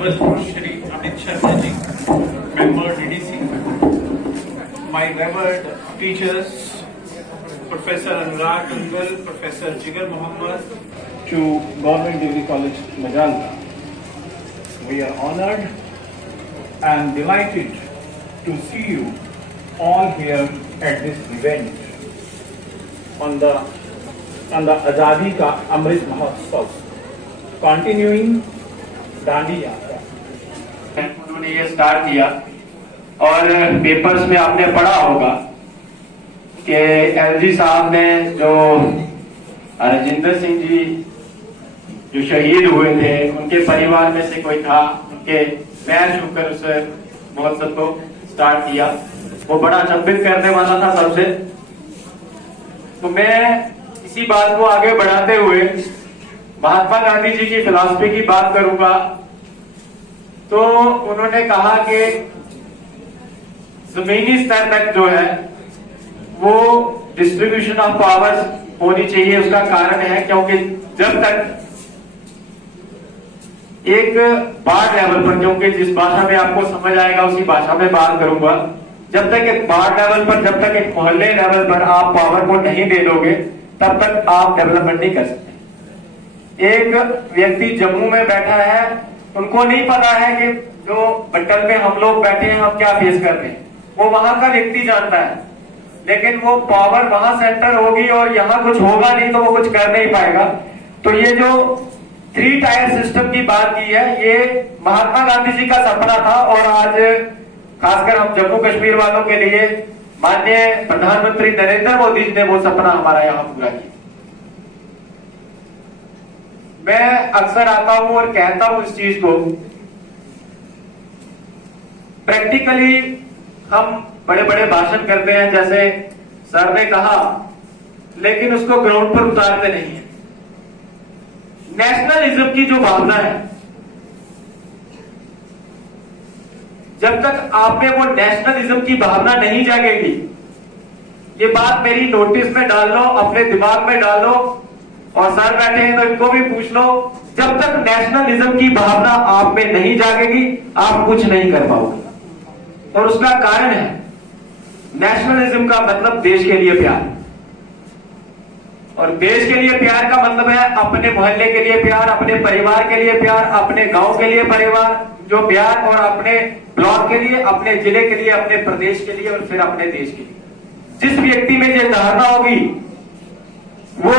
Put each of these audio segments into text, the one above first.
Honorable Shri Amit Sharma ji, Member DDC, my revered teachers, Professor Anurag Kangal, Professor Jigar Mohammed, to Government Degree College, Majalda. We are honored and delighted to see you all here at this event on the Azadi Ka Amrit Mahotsav, continuing Dandi यात्रा। उन्होंने ये start किया और papers में आपने पढ़ा होगा कि एलजी साहब ने जो राजेंद्र सिंह जी जो शहीद हुए थे उनके परिवार में से कोई था, उनके पैर छूकर उस महोत्सव को स्टार्ट किया। वो बड़ा अचंभित करने वाला था सबसे। तो मैं इसी बात को आगे बढ़ाते हुए महात्मा गांधी जी की फिलॉसफी की बात करूंगा। तो उन्होंने कहा कि जमीनी स्तर तक जो है वो डिस्ट्रीब्यूशन ऑफ पावर्स होनी चाहिए। उसका कारण है क्योंकि जब तक एक वार्ड लेवल पर, क्योंकि जिस भाषा में आपको समझ आएगा उसी भाषा में बात करूंगा, जब तक एक वार्ड लेवल पर, जब तक एक मोहल्ले लेवल पर आप पावर को नहीं दे दोगे तब तक आप डेवलपमेंट नहीं कर सकते। एक व्यक्ति जम्मू में बैठा है, उनको नहीं पता है कि जो बट्टल में हम लोग बैठे हैं हम क्या फेस कर रहे हैं, वो वहां का व्यक्ति जानता है। लेकिन वो पावर वहां सेंटर होगी और यहाँ कुछ होगा नहीं तो वो कुछ कर नहीं पाएगा। तो ये जो 3 टायर सिस्टम की बात की है, ये महात्मा गांधी जी का सपना था और आज खासकर हम जम्मू कश्मीर वालों के लिए माननीय प्रधानमंत्री नरेंद्र मोदी जी ने वो सपना हमारा यहाँ पूरा किया। मैं अक्सर आता हूं और कहता हूं इस चीज को, प्रैक्टिकली हम बड़े बड़े भाषण करते हैं जैसे सर ने कहा, लेकिन उसको ग्राउंड पर उतारते नहीं है। नेशनलिज्म की जो भावना है, जब तक आप में वो नेशनलिज्म की भावना नहीं जागेगी, ये बात मेरी नोटिस में डाल लो, अपने दिमाग में डाल लो, और सर बैठे हैं तो इनको भी पूछ लो, जब तक नेशनलिज्म की भावना आप में नहीं जागेगी आप कुछ नहीं कर पाओगे। और उसका कारण है, नेशनलिज्म का मतलब देश के लिए प्यार, और देश के लिए प्यार का मतलब है अपने मोहल्ले के लिए प्यार, अपने परिवार के लिए प्यार, अपने गांव के लिए परिवार जो प्यार, और अपने ब्लॉक के लिए, अपने जिले के लिए, अपने प्रदेश के लिए, और फिर अपने देश के लिए। जिस व्यक्ति में ये धारणा होगी वो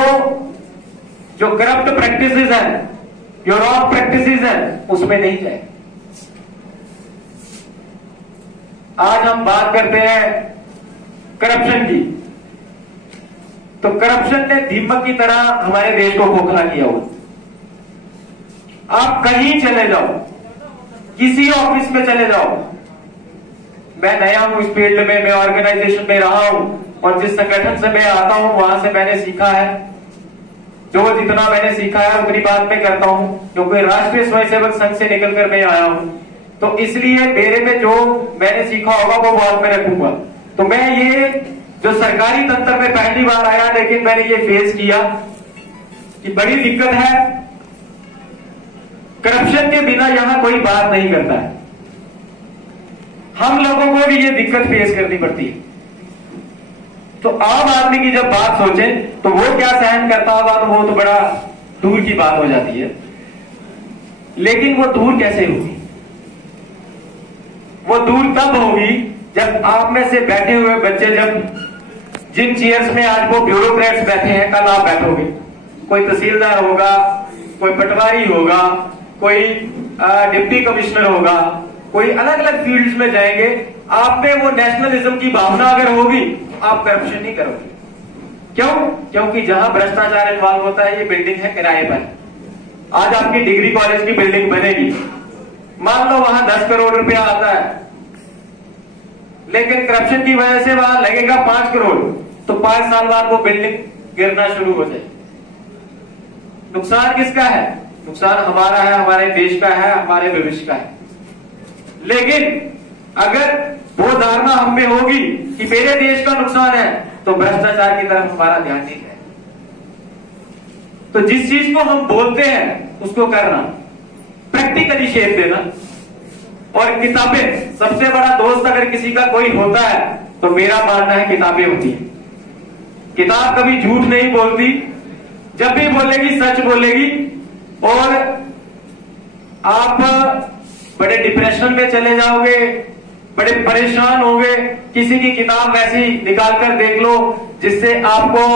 जो करप्ट प्रैक्टिसेस है, जो रॉन्ग प्रैक्टिसेस है, उसमें नहीं जाए। आज हम बात करते हैं करप्शन की, तो करप्शन ने दीमक की तरह हमारे देश को खोखला किया हुआ। आप कहीं चले जाओ, किसी ऑफिस में चले जाओ, मैं नया हूं इस फील्ड में, मैं ऑर्गेनाइजेशन में रहा हूं और जिस संगठन से मैं आता हूं वहां से मैंने सीखा है, जो जितना मैंने सीखा है उतनी बात मैं करता हूं, क्योंकि राष्ट्रीय स्वयंसेवक संघ से निकलकर मैं आया हूं। तो इसलिए मेरे में जो मैंने सीखा होगा वो बात में रखूंगा। तो मैं ये जो सरकारी तंत्र में पहली बार आया, लेकिन मैंने ये फेस किया कि बड़ी दिक्कत है। करप्शन के बिना यहां कोई बात नहीं करता है। हम लोगों को भी ये दिक्कत फेस करनी पड़ती है। तो आम आदमी की जब बात सोचें तो वो क्या सहन करता होगा, तो वो तो बड़ा दूर की बात हो जाती है। लेकिन वो दूर कैसे होगी? वो दूर तब होगी जब आप में से बैठे हुए बच्चे, जब जिन चेयर्स में आज वो ब्यूरोक्रेट्स बैठे हैं, कल आप बैठोगे। कोई तहसीलदार होगा, कोई पटवारी होगा, कोई डिप्टी कमिश्नर होगा, कोई अलग अलग फील्ड्स में जाएंगे। आप में वो नेशनलिज्म की भावना अगर होगी, आप करप्शन नहीं करोगे। क्यों? क्योंकि जहां भ्रष्टाचार इन्वॉल्व होता है, ये बिल्डिंग है किराए पर। आज आपकी डिग्री कॉलेज की बिल्डिंग बनेगी, मान लो वहां 10 करोड़ रुपया आता है, लेकिन करप्शन की वजह से वहां लगेगा 5 करोड़, तो 5 साल बाद वो बिल्डिंग गिरना शुरू हो जाए। नुकसान किसका है? नुकसान हमारा है, हमारे देश का है, हमारे भविष्य का है। लेकिन अगर वो धारणा हम में होगी कि मेरे देश का नुकसान है, तो भ्रष्टाचार की तरफ हमारा ध्यान नहीं है। तो जिस चीज को हम बोलते हैं उसको करना। प्रैक्टिकली शेप देना। और किताबें, सबसे बड़ा दोस्त अगर किसी का कोई होता है तो मेरा मानना है किताबें होती है। किताब कभी झूठ नहीं बोलती, जब भी बोलेगी सच बोलेगी। और आप बड़े डिप्रेशन में चले जाओगे, बड़े परेशान होगे, किसी की किताब वैसी निकाल कर देख लो जिससे आपको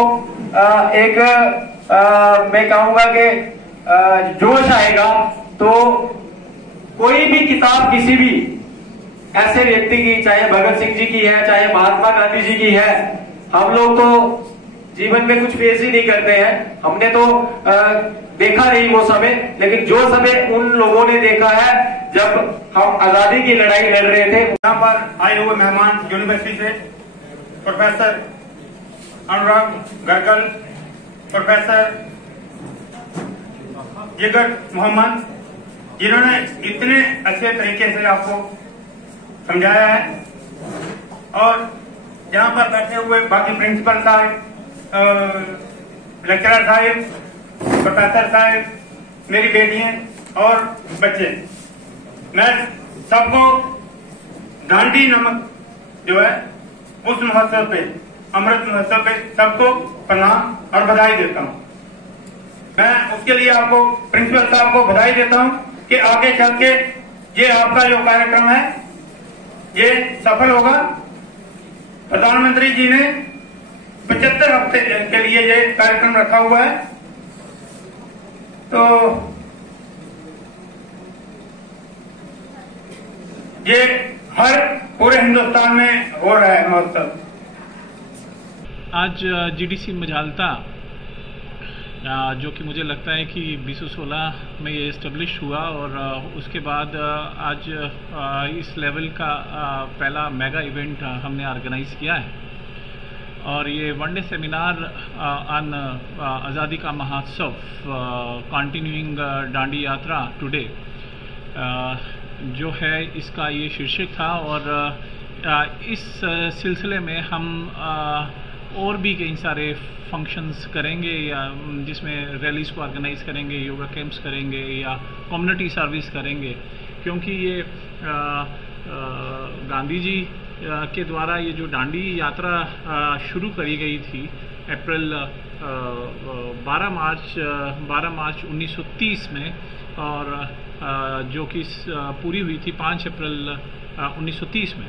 मैं कहूंगा कि जोश आएगा। तो कोई भी किताब किसी भी ऐसे व्यक्ति की, चाहे भगत सिंह जी की है, चाहे महात्मा गांधी जी की है, हम लोग तो जीवन में कुछ फेस ही नहीं करते हैं, हमने तो देखा नहीं वो समय, लेकिन जो समय उन लोगों ने देखा है जब हम आजादी की लड़ाई लड़ रहे थे। यहाँ पर आए हुए मेहमान यूनिवर्सिटी से प्रोफेसर अनुराग गरगल, प्रोफेसर जिगर मोहम्मद, जिन्होंने इतने अच्छे तरीके से आपको समझाया है। और यहाँ पर बैठे हुए बाकी प्रिंसिपल साहब, लेक्चरर साहब, प्रोफेसर साहब, मेरी बेटियां और बच्चे, मैं सबको दांडी नमक जो है उस महोत्सव पे, अमृत महोत्सव पे सबको प्रणाम और बधाई देता हूँ। मैं उसके लिए आपको, प्रिंसिपल साहब को बधाई देता हूँ कि आगे चल के ये आपका जो कार्यक्रम है ये सफल होगा। प्रधानमंत्री जी ने 75 हफ्ते के लिए ये कार्यक्रम रखा हुआ है। तो ये हर पूरे हिंदुस्तान में हो रहा है महोत्सव। आज जीडीसी मजालता, जो कि मुझे लगता है कि 2016 में ये इस्टेब्लिश हुआ और उसके बाद आज इस लेवल का पहला मेगा इवेंट हमने ऑर्गेनाइज किया है। और ये वनडे सेमिनार ऑन आज़ादी का महोत्सव कंटिन्यूइंग डांडी यात्रा टुडे जो है, इसका ये शीर्षक था। और इस सिलसिले में हम और भी कई सारे फंक्शंस करेंगे, या जिसमें रैलीज को ऑर्गेनाइज करेंगे, योगा कैंप्स करेंगे या कम्युनिटी सर्विस करेंगे। क्योंकि ये गांधी जी के द्वारा ये जो दांडी यात्रा शुरू करी गई थी अप्रैल 12 मार्च 1930 में, और जो कि पूरी हुई थी 5 अप्रैल 1930 में।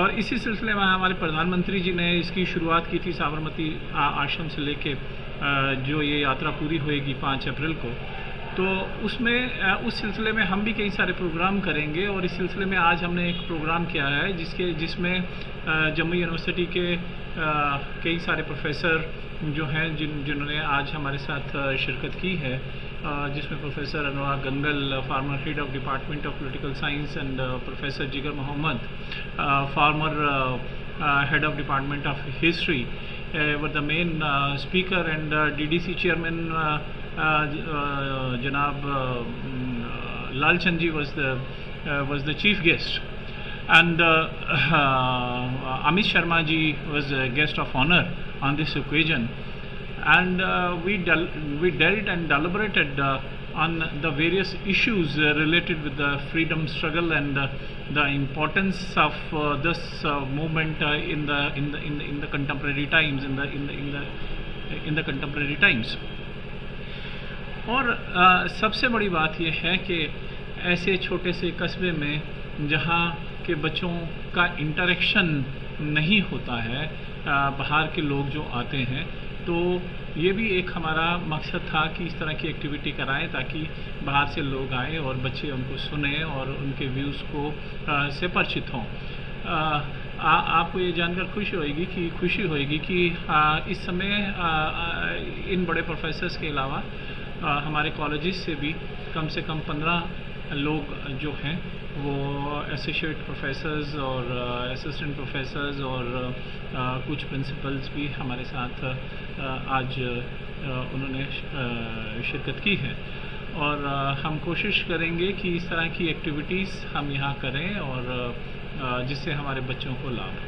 और इसी सिलसिले में हमारे प्रधानमंत्री जी ने इसकी शुरुआत की थी साबरमती आश्रम से लेके जो ये यात्रा पूरी होएगी 5 अप्रैल को। तो उसमें उस सिलसिले में हम भी कई सारे प्रोग्राम करेंगे। और इस सिलसिले में आज हमने एक प्रोग्राम किया है जिसमें जम्मू यूनिवर्सिटी के कई सारे प्रोफेसर जो हैं जिन्होंने आज हमारे साथ शिरकत की है, जिसमें professor Anurag Gangal, former head of department of political science, and professor Jigar Mohammad, former head of Department of History, were the main speaker, and DDC chairman Janab Lal Chandji was the chief guest, and Amit Sharma ji was a guest of honor on this occasion. And we dealt and deliberated on the various issues related with the freedom struggle and the importance of this movement in the contemporary times, in the contemporary times. और सबसे बड़ी बात यह है कि ऐसे छोटे से कस्बे में जहाँ के बच्चों का इंटरेक्शन नहीं होता है, बाहर के लोग जो आते हैं, तो ये भी एक हमारा मकसद था कि इस तरह की एक्टिविटी कराएं ताकि बाहर से लोग आएँ और बच्चे उनको सुने और उनके व्यूज़ को से परिचित हों। आपको ये जानकर खुशी होएगी कि इस समय इन बड़े प्रोफेसर्स के अलावा हमारे कॉलेजेस से भी कम से कम 15 लोग जो हैं वो एसोसिएट प्रोफेसर्स और असिस्टेंट प्रोफेसर्स और कुछ प्रिंसिपल्स भी हमारे साथ आज उन्होंने शिरकत की है। और हम कोशिश करेंगे कि इस तरह की एक्टिविटीज़ हम यहाँ करें और जिससे हमारे बच्चों को लाभ हो।